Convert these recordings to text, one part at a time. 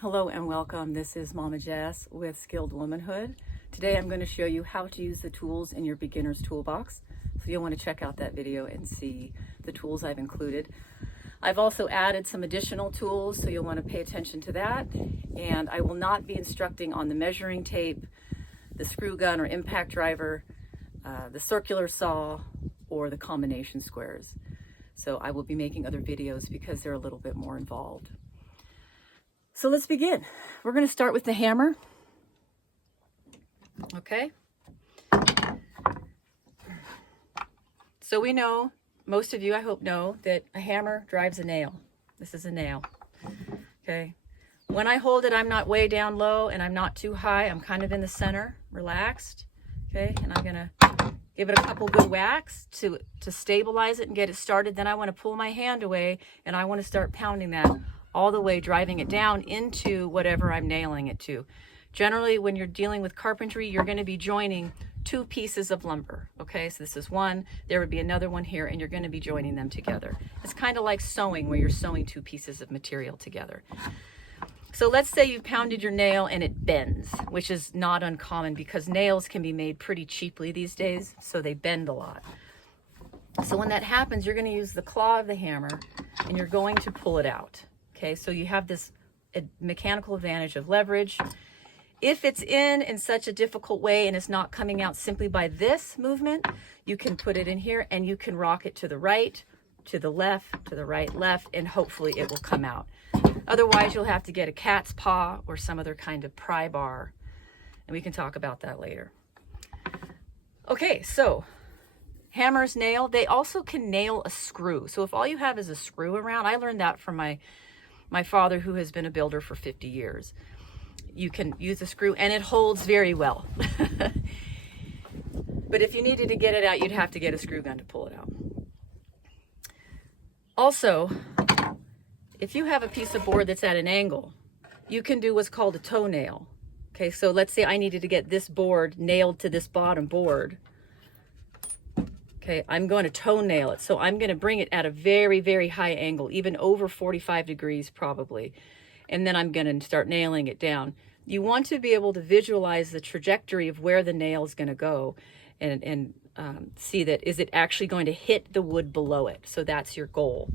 Hello and welcome. This is Mama Jess with Skilled Womanhood. Today I'm going to show you how to use the tools in your beginner's toolbox. So you'll want to check out that video and see the tools I've included. I've also added some additional tools, so you'll want to pay attention to that. And I will not be instructing on the measuring tape, the screw gun or impact driver, the circular saw, or the combination squares. So I will be making other videos because they're a little bit more involved. So let's begin. We're going to start with the hammer. Okay. So we know, most of you I hope know, that a hammer drives a nail. This is a nail. Okay. When I hold it, I'm not way down low and I'm not too high. I'm kind of in the center, relaxed. Okay. And I'm going to give it a couple good whacks to stabilize it and get it started. Then I want to pull my hand away and I want to start pounding that all the way, driving it down into whatever I'm nailing it to. Generally, when you're dealing with carpentry, you're going to be joining two pieces of lumber. Okay, so this is one, there would be another one here, and you're going to be joining them together. It's kind of like sewing, where you're sewing two pieces of material together. So let's say you've pounded your nail and it bends, which is not uncommon because nails can be made pretty cheaply these days, so they bend a lot. So when that happens, you're going to use the claw of the hammer and you're going to pull it out. Okay, so you have this mechanical advantage of leverage. If it's in such a difficult way and it's not coming out simply by this movement, you can put it in here and you can rock it to the right, to the left, to the right, left, and hopefully it will come out. Otherwise, you'll have to get a cat's paw or some other kind of pry bar, and we can talk about that later. Okay, so hammers nail. They also can nail a screw. So if all you have is a screw around, I learned that from my father, who has been a builder for 50 years. You can use a screw and it holds very well. But if you needed to get it out, you'd have to get a screw gun to pull it out. Also, if you have a piece of board that's at an angle, you can do what's called a toenail. Okay, so let's say I needed to get this board nailed to this bottom board. Okay, I'm going to toenail it. So I'm going to bring it at a very, very high angle, even over 45 degrees probably. And then I'm going to start nailing it down. You want to be able to visualize the trajectory of where the nail is going to go and see that, is it actually going to hit the wood below it? So that's your goal.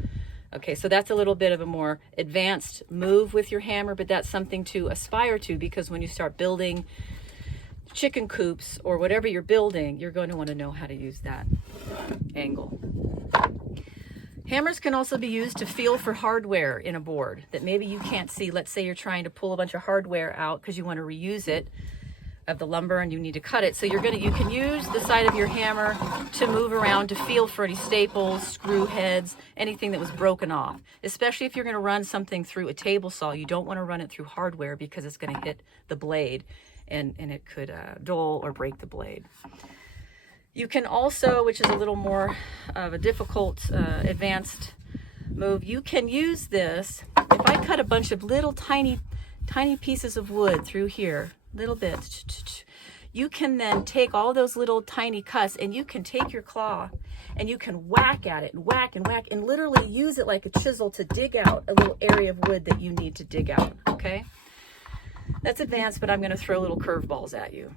Okay, so that's a little bit of a more advanced move with your hammer, but that's something to aspire to, because when you start building chicken coops or whatever you're building, you're going to want to know how to use that angle. Hammers can also be used to feel for hardware in a board that maybe you can't see. Let's say you're trying to pull a bunch of hardware out because you want to reuse it of the lumber and you need to cut it. So you can use the side of your hammer to move around to feel for any staples, screw heads, anything that was broken off. Especially if you're going to run something through a table saw, you don't want to run it through hardware because it's going to hit the blade. And it could dull or break the blade. You can also, which is a little more of a difficult, advanced move, you can use this. If I cut a bunch of little tiny pieces of wood through here, little bits, you can then take all those little tiny cuts and you can take your claw and you can whack at it and whack and literally use it like a chisel to dig out a little area of wood that you need to dig out, okay? That's advanced, but I'm going to throw little curveballs at you.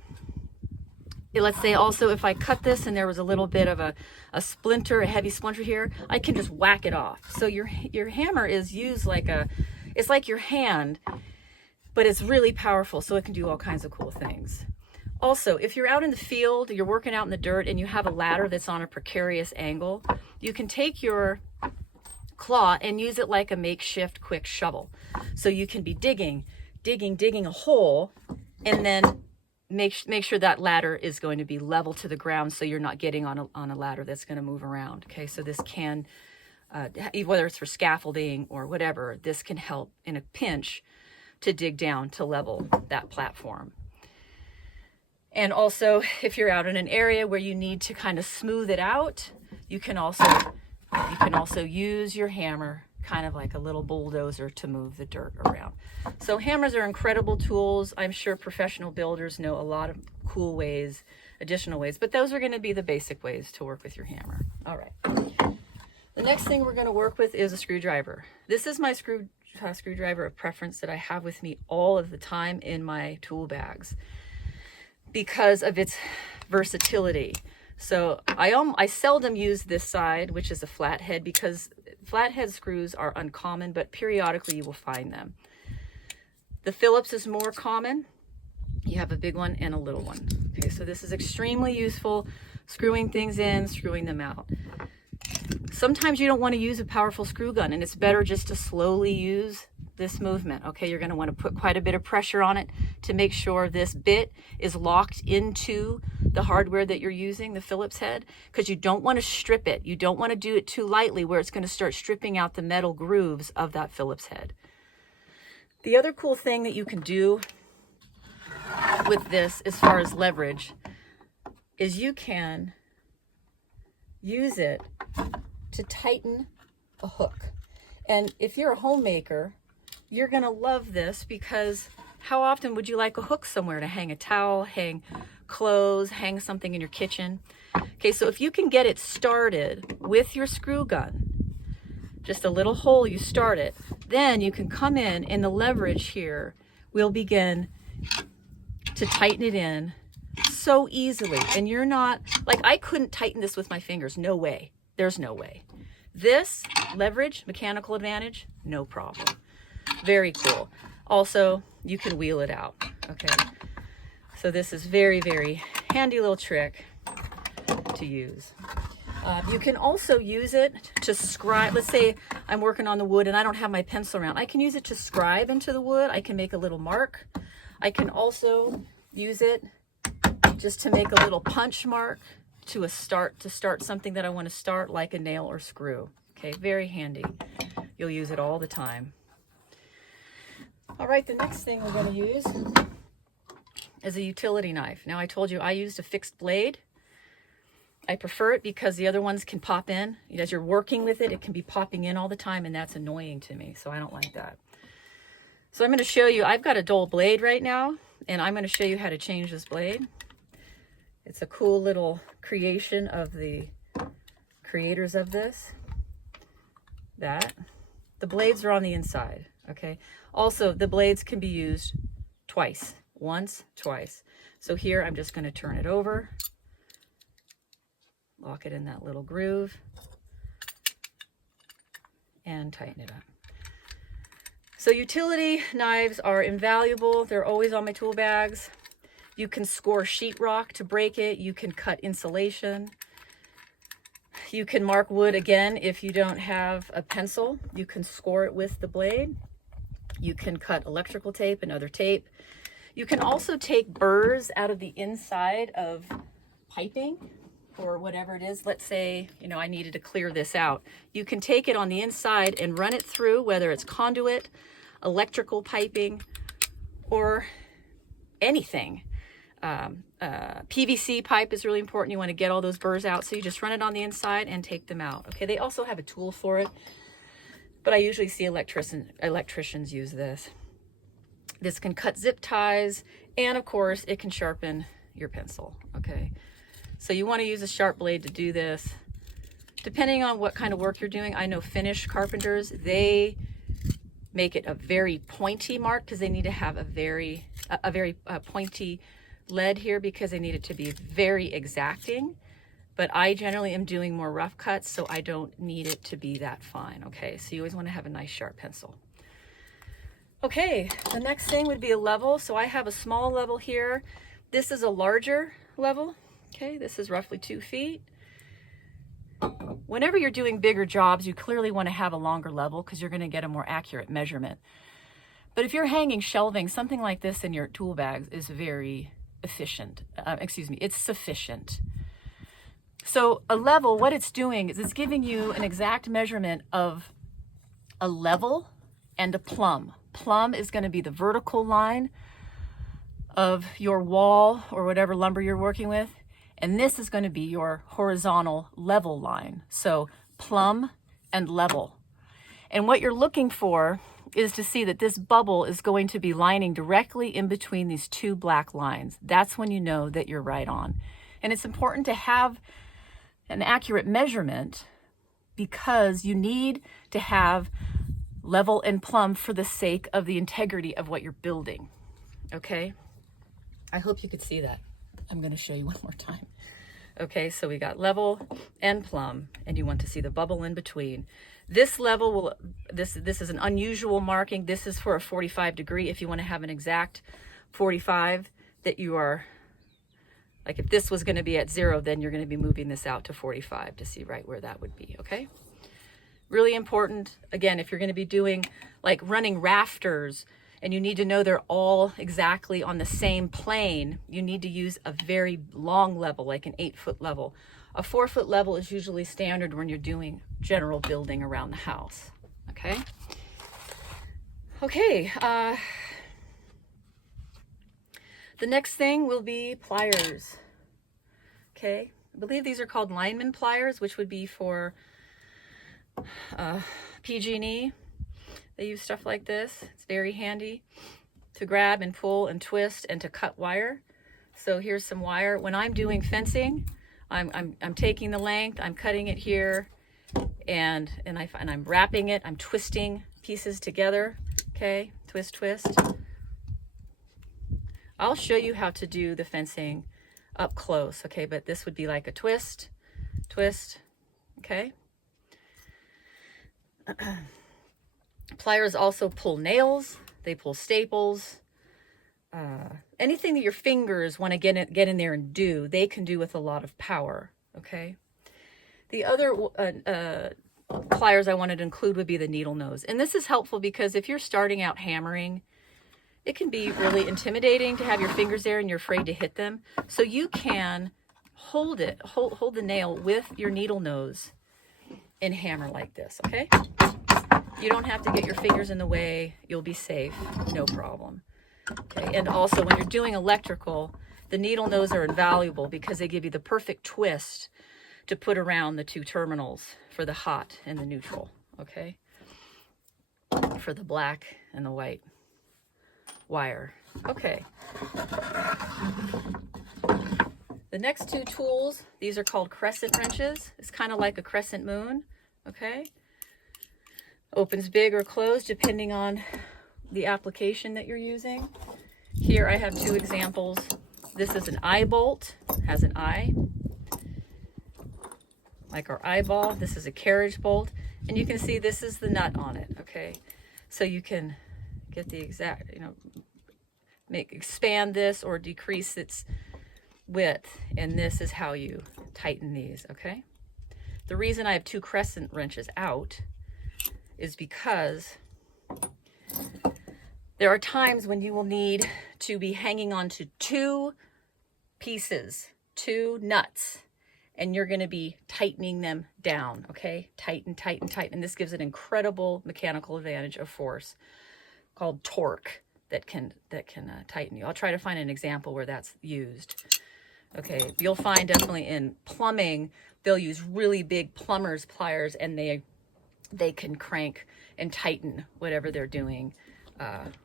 Let's say also if I cut this and there was a little bit of a splinter, a heavy splinter here, I can just whack it off. So your hammer is used like it's like your hand, but it's really powerful, so it can do all kinds of cool things. Also, if you're out in the field, you're working out in the dirt, and you have a ladder that's on a precarious angle, you can take your claw and use it like a makeshift quick shovel. So you can be digging a hole, and then make sure that ladder is going to be level to the ground, so you're not getting on a ladder that's going to move around. Okay, so this can, whether it's for scaffolding or whatever, this can help in a pinch to dig down to level that platform. And also, if you're out in an area where you need to kind of smooth it out, you can also use your hammer kind of like a little bulldozer to move the dirt around. So hammers are incredible tools. I'm sure professional builders know a lot of cool ways, additional ways, but those are going to be the basic ways to work with your hammer. All right. The next thing we're going to work with is a screwdriver. This is my screwdriver of preference that I have with me all of the time in my tool bags because of its versatility. So I seldom use this side, which is a flathead, because flathead screws are uncommon, but periodically you will find them. The Phillips is more common. You have a big one and a little one. Okay, so this is extremely useful, screwing things in, screwing them out. Sometimes you don't want to use a powerful screw gun, and it's better just to slowly use this movement. Okay, you're going to want to put quite a bit of pressure on it to make sure this bit is locked into the hardware that you're using, the Phillips head, because you don't want to strip it. You don't want to do it too lightly where it's going to start stripping out the metal grooves of that Phillips head. The other cool thing that you can do with this as far as leverage is you can use it to tighten a hook. And if you're a homemaker, you're going to love this, because how often would you like a hook somewhere to hang a towel, hang clothes, hang something in your kitchen? Okay, so if you can get it started with your screw gun, just a little hole, you start it, then you can come in and the leverage here will begin to tighten it in so easily. And you're not, like, I couldn't tighten this with my fingers. No way. There's no way. This leverage, mechanical advantage, no problem. Very cool. Also, you can wheel it out. Okay. So this is very, very handy little trick to use. You can also use it to scribe. Let's say I'm working on the wood and I don't have my pencil around. I can use it to scribe into the wood. I can make a little mark. I can also use it just to make a little punch mark to start something that I want to start, like a nail or screw. Okay, very handy. You'll use it all the time. All right, the next thing we're going to use is a utility knife. Now, I told you I used a fixed blade. I prefer it because the other ones can pop in. As you're working with it, it can be popping in all the time, and that's annoying to me, so I don't like that. So I'm going to show you, I've got a dull blade right now, and I'm going to show you how to change this blade. It's a cool little creation of the creators of this. The blades are on the inside, okay? Also, the blades can be used twice. Once, twice. So here, I'm just going to turn it over. Lock it in that little groove. And tighten it up. So utility knives are invaluable. They're always on my tool bags. You can score sheetrock to break it. You can cut insulation. You can mark wood again if you don't have a pencil. You can score it with the blade. You can cut electrical tape and other tape. You can also take burrs out of the inside of piping or whatever it is. Let's say, I needed to clear this out. You can take it on the inside and run it through, whether it's conduit, electrical piping, or anything. PVC pipe is really important. You want to get all those burrs out, so you just run it on the inside and take them out. Okay, they also have a tool for it, but I usually see electricians use this. This can cut zip ties, and of course, it can sharpen your pencil. Okay, so you want to use a sharp blade to do this. Depending on what kind of work you're doing, I know Finnish carpenters, they make it a very pointy mark because they need to have a very pointy lead here because they need it to be very exacting. But I generally am doing more rough cuts, so I don't need it to be that fine. Okay, so you always want to have a nice sharp pencil. Okay, the next thing would be a level. So I have a small level here. This is a larger level. Okay, this is roughly 2 feet. Whenever you're doing bigger jobs, you clearly want to have a longer level because you're going to get a more accurate measurement. But if you're hanging shelving, something like this in your tool bags is very efficient. It's sufficient. So a level, what it's doing is it's giving you an exact measurement of a level and a plumb. Plumb is going to be the vertical line of your wall or whatever lumber you're working with. And this is going to be your horizontal level line. So plumb and level. And what you're looking for is to see that this bubble is going to be lining directly in between these two black lines. That's when you know that you're right on. And it's important to have an accurate measurement because you need to have level and plumb for the sake of the integrity of what you're building. Okay, I hope you could see that. I'm going to show you one more time. Okay, so we got level and plumb, and you want to see the bubble in between. This level will, this is an unusual marking. This is for a 45 degree. If you want to have an exact 45 that you are, like if this was going to be at 0, then you're going to be moving this out to 45 to see right where that would be, okay? Really important, again, if you're going to be doing like running rafters and you need to know they're all exactly on the same plane, you need to use a very long level, like an 8-foot level. A 4-foot level is usually standard when you're doing general building around the house, okay? Okay, the next thing will be pliers, okay? I believe these are called lineman pliers, which would be for PG&E. They use stuff like this. It's very handy to grab and pull and twist and to cut wire. So here's some wire. When I'm doing fencing, I'm taking the length, I'm cutting it here, and I'm wrapping it. I'm twisting pieces together. Okay, twist, twist. I'll show you how to do the fencing up close. Okay, but this would be like a twist, twist. Okay. Pliers also pull nails, they pull staples, anything that your fingers want to get in there and do, they can do with a lot of power, okay? The other pliers I wanted to include would be the needle nose. And this is helpful because if you're starting out hammering, it can be really intimidating to have your fingers there and you're afraid to hit them. So you can hold the nail with your needle nose and hammer like this, okay? You don't have to get your fingers in the way. You'll be safe, no problem. Okay, and also when you're doing electrical, the needle nose are invaluable because they give you the perfect twist to put around the 2 terminals for the hot and the neutral, okay? For the black and the white wire. Okay. The next 2 tools, these are called crescent wrenches. It's kind of like a crescent moon, okay? Opens big or closed depending on the application that you're using. Here I have 2 examples. This is an eye bolt, has an eye, like our eyeball. This is a carriage bolt, and you can see this is the nut on it, okay? So you can get the exact, expand this or decrease its width, and this is how you tighten these, okay? The reason I have 2 crescent wrenches out is because there are times when you will need to be hanging on to 2 pieces, 2 nuts, and you're going to be tightening them down, okay? Tighten, tighten, tighten. And this gives an incredible mechanical advantage of force called torque that can tighten you. I'll try to find an example where that's used. Okay, you'll find definitely in plumbing, they'll use really big plumber's pliers, and they can crank and tighten whatever they're doing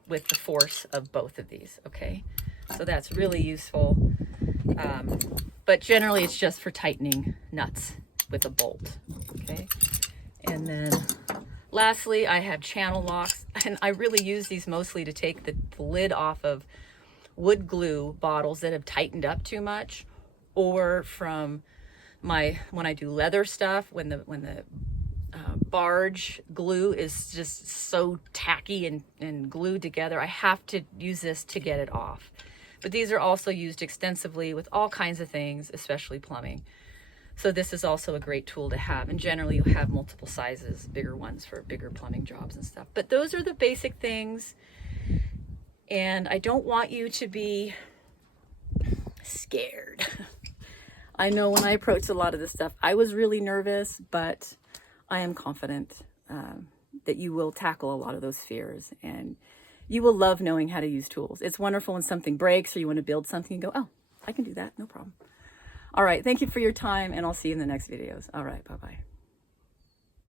with the force of both of these, okay? So that's really useful. But generally it's just for tightening nuts with a bolt, okay? And then lastly, I have channel locks, and I really use these mostly to take the lid off of wood glue bottles that have tightened up too much, or from when I do leather stuff, when the barge glue is just so tacky and glued together, I have to use this to get it off. But these are also used extensively with all kinds of things, especially plumbing. So this is also a great tool to have, and generally you have multiple sizes, bigger ones for bigger plumbing jobs and stuff. But those are the basic things, and I don't want you to be scared. I know when I approached a lot of this stuff, I was really nervous, but I am confident that you will tackle a lot of those fears, and you will love knowing how to use tools. It's wonderful when something breaks or you want to build something and go, oh, I can do that, no problem. All right, thank you for your time, and I'll see you in the next videos. All right, bye-bye.